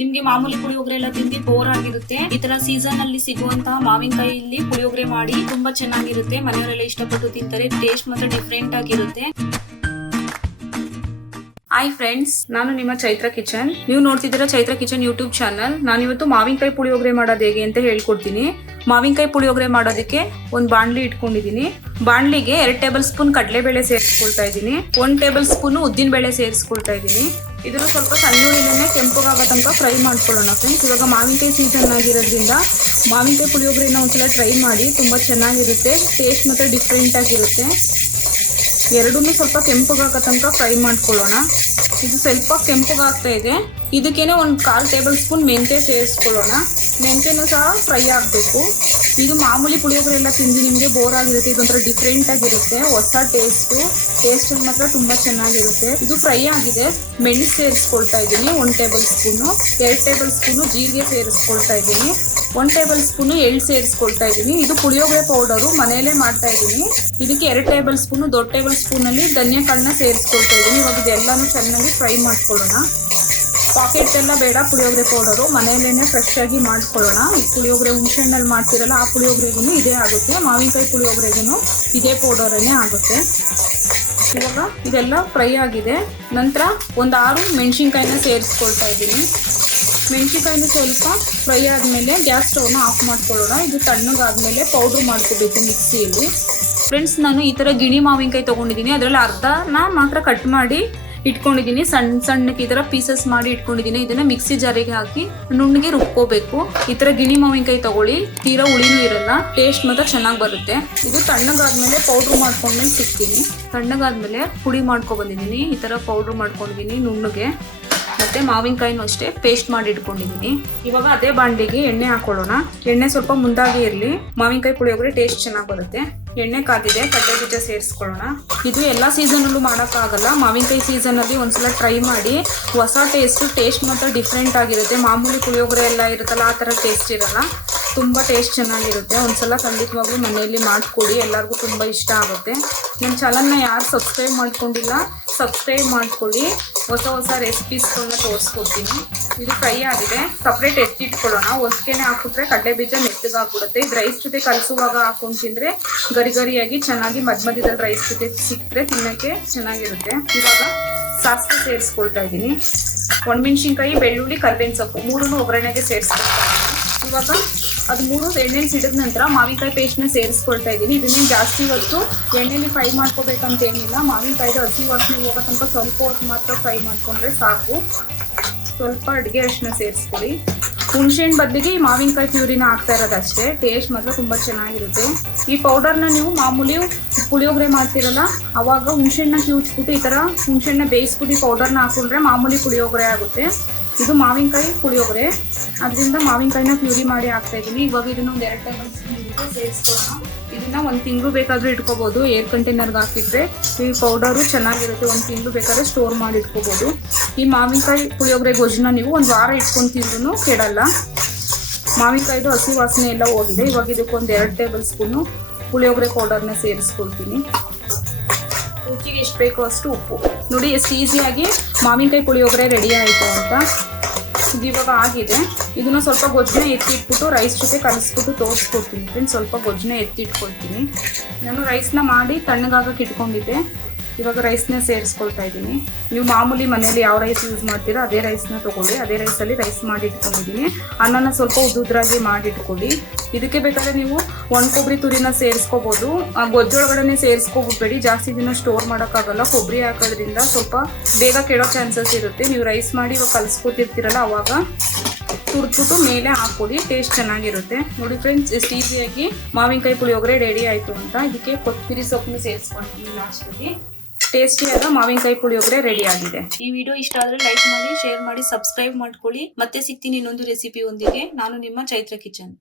ನಿಮ್ಗೆ ಮಾಮೂಲಿ ಪುಳಿಯೋಗರೆ ಎಲ್ಲ ತಿಂದು ಬೋರ್ ಆಗಿರುತ್ತೆ. ಈ ತರ ಸೀಸನ್ ಅಲ್ಲಿ ಸಿಗುವಂತಹ ಮಾವಿನಕಾಯಿಯಲ್ಲಿ ಪುಳಿಯೋಗರೆ ಮಾಡಿ ತುಂಬಾ ಚೆನ್ನಾಗಿರುತ್ತೆ. ಮನೆಯವರೆಲ್ಲ ಇಷ್ಟಪಟ್ಟು ತಿಂತಾರೆ. ಟೇಸ್ಟ್ ಮಾತ್ರ ಡಿಫ್ರೆಂಟ್ ಆಗಿರುತ್ತೆ. ಹಾಯ್ ಫ್ರೆಂಡ್ಸ್, ನಾನು ನಿಮ್ಮ ಚೈತ್ರ ಕಿಚನ್. ನೀವು ನೋಡ್ತಿದ್ದೀರಾ ಚೈತ್ರ ಕಿಚನ್ ಯೂಟ್ಯೂಬ್ ಚಾನಲ್. ನಾನಿವತ್ತು ಮಾವಿನಕಾಯಿ ಪುಳಿಯೋಗರೆ ಮಾಡೋದು ಹೇಗೆ ಅಂತ ಹೇಳ್ಕೊಡ್ತೀನಿ. ಮಾವಿನಕಾಯಿ ಪುಳಿಯೋಗರೆ ಮಾಡೋದಕ್ಕೆ ಒಂದು ಬಾಣಲಿ ಇಟ್ಕೊಂಡಿದ್ದೀನಿ. ಬಾಣಲಿಗೆ 2 ಟೇಬಲ್ ಸ್ಪೂನ್ ಕಡಲೆಬೇಳೆ ಸೇರಿಸ್ಕೊಳ್ತಾ ಇದ್ದೀನಿ. 1 ಟೇಬಲ್ ಸ್ಪೂನ್ ಉದ್ದಿನ ಬೇಳೆ ಸೇರಿಸ್ಕೊಳ್ತಾ ಇದ್ದೀನಿ. ಇದನ್ನು ಸ್ವಲ್ಪ ಸಣ್ಣ ಉರಿಯಲ್ಲೇ ಕೆಂಪಗಾಗೋ ತನಕ ಫ್ರೈ ಮಾಡ್ಕೊಳ್ಳೋಣ ಫ್ರೆಂಡ್ಸ್. ಇವಾಗ ಮಾವಿನಕಾಯಿ ಸೀಸನ್ ಆಗಿರೋದ್ರಿಂದ ಮಾವಿನಕಾಯಿ ಪುಳಿಯೋಗರೆನ ಒಂದ್ಸಲ ಟ್ರೈ ಮಾಡಿ, ತುಂಬ ಚೆನ್ನಾಗಿರುತ್ತೆ. ಟೇಸ್ಟ್ ಮಾತ್ರ ಡಿಫ್ರೆಂಟ್ ಆಗಿರುತ್ತೆ. ಎರಡನ್ನೂ ಸ್ವಲ್ಪ ಕೆಂಪಗಾಗೋ ತನಕ ಫ್ರೈ ಮಾಡ್ಕೊಳ್ಳೋಣ. ಇದು ಸ್ವಲ್ಪ ಕೆಂಪಗಾಗ್ತಾ ಇದೆ. ಇದಕ್ಕೇನೆ 1/4 ಟೇಬಲ್ ಸ್ಪೂನ್ ಮೆಂತ್ಯ ಸೇರಿಸ್ಕೊಳ್ಳೋಣ. ಮೆಂತ್ಯನೂ ಸಹ ಫ್ರೈ ಆಗಬೇಕು. ಇದು ಮಾಮೂಲಿ ಪುಳಿಯೋಗರೆ ಎಲ್ಲ ತಿಂದು ನಿಮಗೆ ಬೋರ್ ಆಗಿರುತ್ತೆ. ಇದೊಂಥರ ಡಿಫ್ರೆಂಟ್ ಆಗಿರುತ್ತೆ, ಹೊಸ ಟೇಸ್ಟ್ ಮಾತ್ರ ತುಂಬ ಚೆನ್ನಾಗಿರುತ್ತೆ. ಇದು ಫ್ರೈ ಆಗಿದೆ. ಮೆಣಸು ಸೇರಿಸ್ಕೊಳ್ತಾ ಇದ್ದೀನಿ 1 ಟೇಬಲ್ ಸ್ಪೂನು. 2 ಟೇಬಲ್ ಸ್ಪೂನು ಜೀರಿಗೆ ಸೇರಿಸ್ಕೊಳ್ತಾ ಇದ್ದೀನಿ. 1 ಟೇಬಲ್ ಸ್ಪೂನು ಎಳ್ಳು ಸೇರಿಸ್ಕೊಳ್ತಾ ಇದ್ದೀನಿ. ಇದು ಪುಳಿಯೋಗರೆ ಪೌಡರು ಮನೆಯಲ್ಲೇ ಮಾಡ್ತಾ ಇದ್ದೀನಿ. ಇದಕ್ಕೆ 2 ಟೇಬಲ್ ಸ್ಪೂನು ದೊಡ್ಡ ಟೇಬಲ್ ಸ್ಪೂನಲ್ಲಿ ಧನಿಯಾಕಾಳನ್ನ ಸೇರಿಸ್ಕೊಳ್ತಾ ಇದ್ದೀನಿ. ಇವಾಗ ಇದೆಲ್ಲನೂ ಚೆನ್ನಾಗಿ ಫ್ರೈ ಮಾಡ್ಕೊಳ್ಳೋಣ. ಪಾಕೆಟ್ ಎಲ್ಲ ಬೇಡ, ಪುಳಿಯೋಗರೆ ಪೌಡರು ಮನೆಯಲ್ಲೇ ಫ್ರೆಶ್ ಆಗಿ ಮಾಡ್ಕೊಳ್ಳೋಣ. ಈ ಪುಳಿಯೋಗರೆ ಹುಣಸೆಹಣ್ಣಲ್ಲಿ ಮಾಡ್ತಿರಲ್ಲ, ಆ ಪುಳಿಯೋಗರೆಗೂ ಇದೇ ಆಗುತ್ತೆ. ಮಾವಿನಕಾಯಿ ಪುಳಿಯೋಗರೆಗೂ ಇದೇ ಪೌಡರೇ ಆಗುತ್ತೆ. ಇವಾಗ ಇದೆಲ್ಲ ಫ್ರೈ ಆಗಿದೆ. ನಂತರ ಒಂದು 6 ಮೆಣಸಿನ್ಕಾಯಿನ ಸೇರಿಸ್ಕೊಳ್ತಾ ಇದ್ದೀನಿ. ಮೆಣಸಿನ್ಕಾಯಿನ ಸ್ವಲ್ಪ ಫ್ರೈ ಆದಮೇಲೆ ಗ್ಯಾಸ್ ಸ್ಟವ್ನ ಆಫ್ ಮಾಡ್ಕೊಳ್ಳೋಣ. ಇದು ತಣ್ಣಗಾದ್ಮೇಲೆ ಪೌಡ್ರ್ ಮಾಡ್ಕೋಬೇಕು ಮಿಕ್ಸಿಯಲ್ಲಿ. ಫ್ರೆಂಡ್ಸ್, ನಾನು ಈ ಥರ ಗಿಣಿ ಮಾವಿನಕಾಯಿ ತೊಗೊಂಡಿದ್ದೀನಿ. ಅದರಲ್ಲಿ ಅರ್ಧನ ಮಾತ್ರ ಕಟ್ ಮಾಡಿ ಇಟ್ಕೊಂಡಿದ್ದೀನಿ. ಸಣ್ಣಕ್ಕೆ ಈ ಥರ ಪೀಸಸ್ ಮಾಡಿ ಇಟ್ಕೊಂಡಿದ್ದೀನಿ. ಇದನ್ನು ಮಿಕ್ಸಿ ಜಾರಿಗೆ ಹಾಕಿ ನುಣ್ಣಗೆ ರುಬ್ಕೋಬೇಕು. ಈ ಥರ ಗಿಣಿ ಮಾವಿನಕಾಯಿ ತಗೊಳ್ಳಿ, ತೀರಾ ಹುಳಿನೂ ಇರಲ್ಲ, ಟೇಸ್ಟ್ ಮಾತ್ರ ಚೆನ್ನಾಗಿ ಬರುತ್ತೆ. ಇದು ತಣ್ಣಗಾದ್ಮೇಲೆ ಪೌಡ್ರ್ ಮಾಡ್ಕೊಂಡ್ಮೇಲೆ ಸಿಗ್ತೀನಿ. ತಣ್ಣಗಾದ್ಮೇಲೆ ಪುಡಿ ಮಾಡ್ಕೊಬಂದಿದ್ದೀನಿ. ಈ ಥರ ಪೌಡ್ರ್ ಮಾಡ್ಕೊಂಡಿದ್ದೀನಿ ನುಣ್ಣಗೆ. ಮತ್ತು ಮಾವಿನಕಾಯಿನೂ ಅಷ್ಟೇ ಪೇಸ್ಟ್ ಮಾಡಿ ಇಟ್ಕೊಂಡಿದ್ದೀನಿ. ಇವಾಗ ಅದೇ ಬಾಂಡಿಗೆ ಎಣ್ಣೆ ಹಾಕೊಳ್ಳೋಣ. ಎಣ್ಣೆ ಸ್ವಲ್ಪ ಮುಂದಾಗಿ ಇರಲಿ, ಮಾವಿನಕಾಯಿ ಪುಳಿಯೋಗರೆ ಟೇಸ್ಟ್ ಚೆನ್ನಾಗಿ ಬರುತ್ತೆ. ಎಣ್ಣೆ ಕಾದಿದೆ, ಕಡ್ಲೆ ಬೀಜ ಸೇರಿಸ್ಕೊಳ್ಳೋಣ. ಇದು ಎಲ್ಲ ಸೀಸನಲ್ಲೂ ಮಾಡೋಕ್ಕಾಗಲ್ಲ. ಮಾವಿನಕಾಯಿ ಸೀಸನಲ್ಲಿ ಒಂದ್ಸಲ ಟ್ರೈ ಮಾಡಿ. ಹೊಸ ಟೇಸ್ಟ್ ಮಾತ್ರ ಡಿಫ್ರೆಂಟ್ ಆಗಿರುತ್ತೆ. ಮಾಮೂಲಿ ಪುಳಿಯೋಗರೆ ಎಲ್ಲ ಇರುತ್ತಲ್ಲ, ಆ ಥರ ಟೇಸ್ಟ್ ಇರಲ್ಲ. ತುಂಬ ಟೇಸ್ಟ್ ಚೆನ್ನಾಗಿರುತ್ತೆ. ಒಂದ್ಸಲ ಖಂಡಿತವಾಗ್ಲೂ ಮನೆಯಲ್ಲಿ ಮಾಡಿಕೊಡಿ, ಎಲ್ಲರಿಗೂ ತುಂಬ ಇಷ್ಟ ಆಗುತ್ತೆ. ನನ್ನ ಚಾನಲ್ನ ಯಾರು ಸಬ್ಸ್ಕ್ರೈಬ್ ಮಾಡ್ಕೊಂಡಿಲ್ಲ, ಸಬ್ಸ್ಕ್ರೈಬ್ ಮಾಡ್ಕೊಳ್ಳಿ. ಹೊಸ ರೆಸಿಪೀಸ್ಗಳನ್ನ ತೋರಿಸ್ಕೊಡ್ತೀನಿ. ಇದು ಫ್ರೈ ಆಗಿದೆ. ಸಪ್ರೇಟ್ ಎತ್ತಿಟ್ಕೊಳ್ಳೋಣ. ಒಟ್ಟಿಗೆನೆ ಹಾಕಿಬಿಟ್ರೆ ಕಡಲೆ ಬೀಜ ಮೆತ್ತಗಾಗ್ಬಿಡುತ್ತೆ. ಇದು ರೈಸ್ ಜೊತೆ ಕಲಸುವಾಗ ಹಾಕೊಂಡು ತಿಂದರೆ ಗರಿಯಾಗಿ ಚೆನ್ನಾಗಿ ಮಧ್ಯದಲ್ಲಿ ರೈಸ್ ಜೊತೆ ಸಿಕ್ಕರೆ ತಿನ್ನೋಕ್ಕೆ ಚೆನ್ನಾಗಿರುತ್ತೆ. ಇವಾಗ ಸಾಸಿವೆ ಸೇರಿಸ್ಕೊಳ್ತಾ ಇದ್ದೀನಿ. ಒಣಮೆಣಸಿನ್ಕಾಯಿ, ಬೆಳ್ಳುಳ್ಳಿ, ಕರ್ಬೇವಿನ ಸೊಪ್ಪು 3 ಒಗ್ಗರಣೆಗೆ ಸೇರಿಸ್ಕೊಳ್ತಾ ಇದ್ದೀನಿ. ಇವಾಗ ಅದು 3 ಎಣ್ಣೆಲಿ ಸಿಡಿದ ನಂತರ ಮಾವಿನಕಾಯಿ ಪೇಸ್ಟ್ನ ಸೇರಿಸ್ಕೊಳ್ತಾ ಇದ್ದೀನಿ. ಇದನ್ನೇನು ಜಾಸ್ತಿ ಹೊತ್ತು ಎಣ್ಣೆಲಿ ಫ್ರೈ ಮಾಡ್ಕೋಬೇಕಂತ ಏನಿಲ್ಲ. ಮಾವಿನಕಾಯಿದು ಹಸಿ ವಾಸನೆ ಹೋಗೋ ತನಕ ಸ್ವಲ್ಪ ಹೊತ್ತು ಮಾತ್ರ ಫ್ರೈ ಮಾಡ್ಕೊಂಡ್ರೆ ಸಾಕು. ಸ್ವಲ್ಪ ಅಡುಗೆ ಅರಿಶಿನ ಸೇರಿಸ್ಕೊಳ್ಳಿ. ಹುಣಸೆಹಣ್ಣು ಬದಲಿಗೆ ಈ ಮಾವಿನಕಾಯಿ ಪ್ಯೂರಿನ ಹಾಕ್ತಾ ಇರೋದು ಅಷ್ಟೇ. ಟೇಸ್ಟ್ ಮಾತ್ರ ತುಂಬ ಚೆನ್ನಾಗಿರುತ್ತೆ. ಈ ಪೌಡರ್ನ ನೀವು ಮಾಮೂಲಿ ಪುಳಿಯೋಗರೆ ಮಾಡ್ತಿರಲ್ಲ, ಅವಾಗ ಹುಣಸೆಹಣ್ಣನ್ನ ಕಿವುಚ್ಬಿಟ್ಟು ಈ ಥರ ಹುಣಸೆಹಣ್ಣನ್ನ ಬೇಯಿಸ್ಬಿಟ್ಟು ಪೌಡರ್ನ ಹಾಕೊಂಡ್ರೆ ಮಾಮೂಲಿ ಪುಳಿಯೋಗರೆ ಆಗುತ್ತೆ. ಇದು ಮಾವಿನಕಾಯಿ ಪುಳಿಯೋಗರೆ, ಅದರಿಂದ ಮಾವಿನಕಾಯಿನ ಪ್ಯೂರಿ ಮಾಡಿ ಹಾಕ್ತಾ ಇದ್ದೀನಿ. ಇವಾಗ ಇದನ್ನ ಒಂದು 2 ಟೇಬಲ್ ಸ್ಪೂನ್ ಸೇರಿಸ್ಕೊಳ್ಳೋಣ. ಇದನ್ನ 1 ತಿಂಗಳು ಬೇಕಾದರೂ ಇಟ್ಕೋಬೋದು. ಏರ್ ಕಂಟೈನರ್ಗೆ ಹಾಕಿಟ್ರೆ ಈ ಪೌಡರು ಚೆನ್ನಾಗಿರುತ್ತೆ. 1 ತಿಂಗಳು ಬೇಕಾದ್ರೆ ಸ್ಟೋರ್ ಮಾಡಿ ಇಟ್ಕೋಬೋದು. ಈ ಮಾವಿನಕಾಯಿ ಪುಳಿಯೋಗರೆ ಗೊಜ್ಜನ್ನ ನೀವು 1 ವಾರ ಇಟ್ಕೊಂಡು ತಿಂದ್ರೂ ಕೆಡಲ್ಲ. ಮಾವಿನಕಾಯಿದು ಹಸಿ ವಾಸನೆ ಎಲ್ಲ ಹೋಗಿದೆ. ಇವಾಗ ಇದಕ್ಕೆ ಒಂದು 2 ಟೇಬಲ್ ಸ್ಪೂನು ಪುಳಿಯೋಗರೆ ಪೌಡರ್ನ ಸೇರಿಸ್ಕೊಳ್ತೀನಿ. ರುಚಿಗೆ ಎಷ್ಟು ಬೇಕೋ ಅಷ್ಟು ಉಪ್ಪು. ನೋಡಿ ಎಷ್ಟು ಈಸಿಯಾಗಿ ಮಾವಿನಕಾಯಿ ಪುಳಿಯೋಗರೆ ರೆಡಿ ಆಯಿತು ಅಂತ. ಇದು ಇವಾಗ ಆಗಿದೆ. ಇದನ್ನು ಸ್ವಲ್ಪ ಗೊಜ್ಜನ್ನ ಎತ್ತಿಟ್ಬಿಟ್ಟು ರೈಸ್ ಜೊತೆ ಕಲಿಸ್ಬಿಟ್ಟು ತೋರಿಸ್ಕೊಡ್ತೀನಿ ಫ್ರೆಂಡ್ಸ್. ಸ್ವಲ್ಪ ಗೊಜ್ಜನ್ನ ಎತ್ತಿಟ್ಕೊಳ್ತೀನಿ. ನಾನು ರೈಸ್ನ ಮಾಡಿ ತಣ್ಣಗಾಗಕ್ಕೆ ಇಟ್ಕೊಂಡಿದ್ದೆ. ಇವಾಗ ರೈಸ್ನ ಸೇರಿಸ್ಕೊಳ್ತಾ ಇದ್ದೀನಿ. ನೀವು ಮಾಮೂಲಿ ಮನೇಲಿ ಯಾವ ರೈಸ್ ಯೂಸ್ ಮಾಡ್ತೀರೋ ಅದೇ ರೈಸ್ನ ತೊಗೊಳ್ಳಿ. ಅದೇ ರೈಸಲ್ಲಿ ರೈಸ್ ಮಾಡಿ ಇಟ್ಕೊಂಡಿದ್ದೀನಿ. ಅನ್ನನ ಸ್ವಲ್ಪ ಉದ್ದುದ್ರಾಗಿ ಮಾಡಿ ಇಟ್ಕೊಳ್ಳಿ. ಇದಕ್ಕೆ ಬೇಕಾದ್ರೆ ನೀವು ಒಣ ಕೊಬ್ಬರಿ ತುರಿನ ಸೇರಿಸ್ಕೋಬೋದು. ಗೊಜ್ಜೊಳಗಡೆ ಸೇರಿಸ್ಕೊಬಿಡ್ಬೇಡಿ, ಜಾಸ್ತಿ ದಿನ ಸ್ಟೋರ್ ಮಾಡೋಕ್ಕಾಗಲ್ಲ. ಕೊಬ್ಬರಿ ಹಾಕೋದ್ರಿಂದ ಸ್ವಲ್ಪ ಬೇಗ ಕೆಡೋ ಚಾನ್ಸಸ್ ಇರುತ್ತೆ. ನೀವು ರೈಸ್ ಮಾಡಿ ಇವಾಗ ಕಲಿಸ್ಕೊತಿರ್ತೀರಲ್ಲ, ಅವಾಗ ತುರಿದ್ಬಿಟ್ಟು ಮೇಲೆ ಹಾಕ್ಕೊಡಿ, ಟೇಸ್ಟ್ ಚೆನ್ನಾಗಿರುತ್ತೆ. ನೋಡಿ ಫ್ರೆಂಡ್ಸ್, ಎಷ್ಟು ಈಸಿಯಾಗಿ ಮಾವಿನಕಾಯಿ ಪುಳಿಯೋಗರೆ ರೆಡಿ ಆಯಿತು ಅಂತ. ಇದಕ್ಕೆ ಕೊತ್ತಂಬರಿ ಸೊಪ್ಪನ್ನು ಸೇರಿಸ್ಕೊಳ್ತೀನಿ ಲಾಸ್ಟಲ್ಲಿ. ಟೇಸ್ಟಿಯಾದ ಮಾವಿನಕಾಯಿ ಪುಳಿಯೋಗರೆ ರೆಡಿ ಆಗಿದೆ. ಈ ವಿಡಿಯೋ ಇಷ್ಟ ಆದರೆ ಲೈಕ್ ಮಾಡಿ, ಶೇರ್ ಮಾಡಿ, ಸಬ್ಸ್ಕ್ರೈಬ್ ಮಾಡ್ಕೊಳ್ಳಿ. ಮತ್ತೆ ಸಿಗ್ತೀನಿ ಇನ್ನೊಂದು ರೆಸಿಪಿ ಒಂದಿಗೆ. ನಾನು ನಿಮ್ಮ ಚೈತ್ರ ಕಿಚನ್.